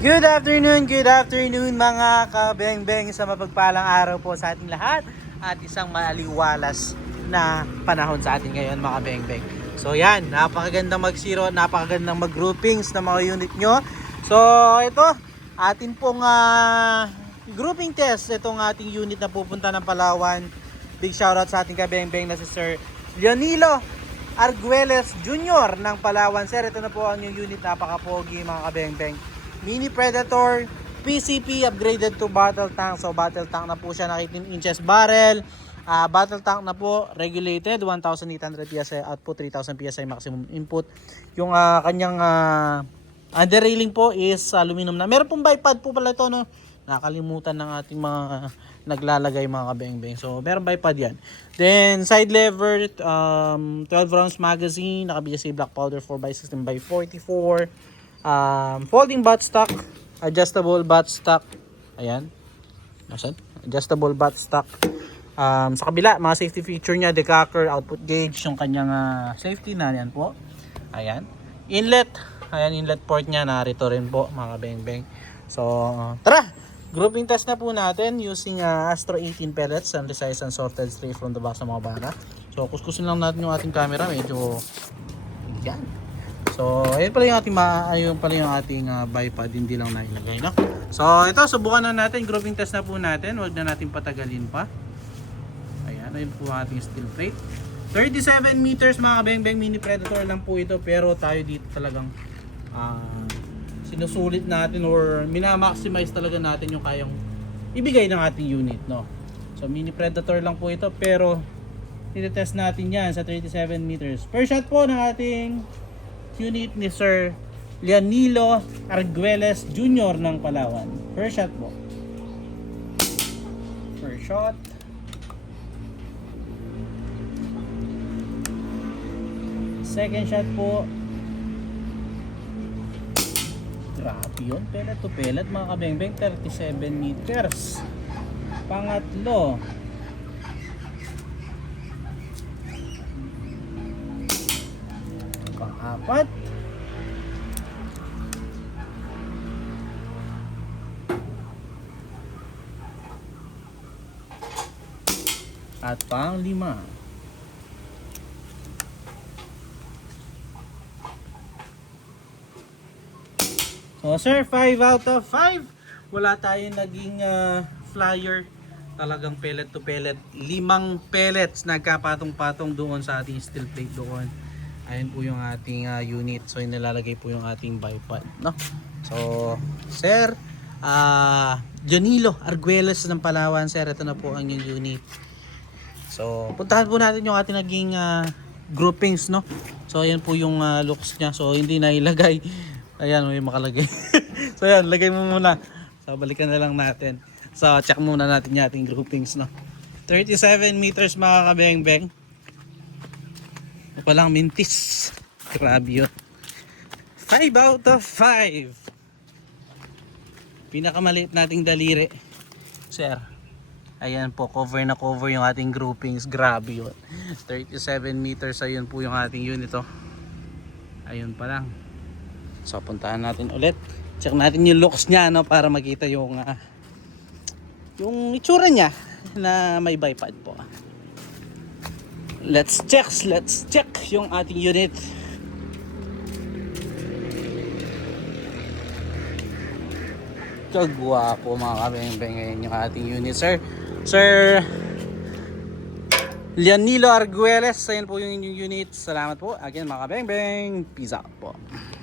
Good afternoon mga kabeng-beng sa mapagpalang araw po sa ating lahat at isang maaliwalas na panahon sa atin ngayon mga kabeng-beng. So yan, napakagandang mag-zero, napakagandang mag-groupings ng mga unit nyo. So ito, atin pong grouping test itong ating unit na pupunta ng Palawan. Big shoutout sa ating kabeng-beng na si Sir Leonilo Arguelles Jr. ng Palawan. Sir, ito na po ang yung unit, napaka-pogi mga kabeng-beng. Mini Predator, PCP upgraded to battle tank. So battle tank na po siya, 18 inches barrel. Battle tank na po, regulated, 1,800 PSI output, 3,000 PSI maximum input. Yung kanyang underrailing po is aluminum na. Meron pong bipod po pala ito, no? Nakalimutan ng ating mga naglalagay mga kabeng-beng. So meron bipod yan. Then side lever, 12 rounds magazine, naka-BSA black powder 4x16x44. Folding buttstock, adjustable buttstock. Ayan. Nasaan? Adjustable buttstock. Sa kabila, mga safety feature niya, decocker, output gauge, yung kanyang safety na yan po. Ayan. Inlet. Ayan, inlet port niya, narito rin po mga beng-beng. So, tara! Grouping test na po natin using Astro 18 pellets and resized and sorted straight from the box ng mga bala. So, kuskusin lang natin yung ating camera. Medyo, yan. So, ayun pala yung ating bipod, hindi lang nailagay, no? So, ito, subukan na natin, grouping test na po natin. Huwag na natin patagalin pa. Ayan, ayun po ang ating steel plate. 37 meters mga kabeng-beng, mini Predator lang po ito. Pero tayo dito talagang sinusulit natin or minamaximize talaga natin yung kayang ibigay ng ating unit, no? So, mini Predator lang po ito. Pero, test natin yan sa 37 meters. Per shot po ng ating unit ni Sir Leonilo Arguelles Jr. ng Palawan. First shot po. First shot. Second shot po. Grabe yun. Pellet to pellet mga kabeng-beng. 37 meters. Pangatlo. Pang-apat. At pang-lima. So sir, 5 out of 5. Wala tayong naging flyer. Talagang pellet to pellet. 5 pellets nagkapatong-patong doon sa ating steel plate doon. Ayun po yung ating unit. So nilalagay po yung ating bipod, no? So sir, Leonilo Arguelles ng Palawan, sir, ito na po ang yung unit. So puntahan po natin yung ating naging groupings, no? So ayan po yung looks niya. So hindi na ilagay. Ayan, may makalagay. So ayan, lagay mo muna. So balikan na lang natin. So check muna natin yung ating groupings, no? 37 meters mga kabeng-beng. Palang mintis. Grabe yun. 5 out of 5. Pinakamaliit nating daliri, sir. Ayan po, cover na cover yung ating groupings. Grabe yun. 37 meters, ayun po yung ating unit, oh. Ayun pa lang. So puntahan natin ulit. Check natin yung looks niya, no, para makita yung itsura niya na may bipod po. Let's check yung ating unit. Kagwapo mga kabeng-beng, ngayon yung ating unit, sir. Sir Leonilo Arguelles, ayun po yung inyong unit. Salamat po again mga kabeng-beng. Peace out po.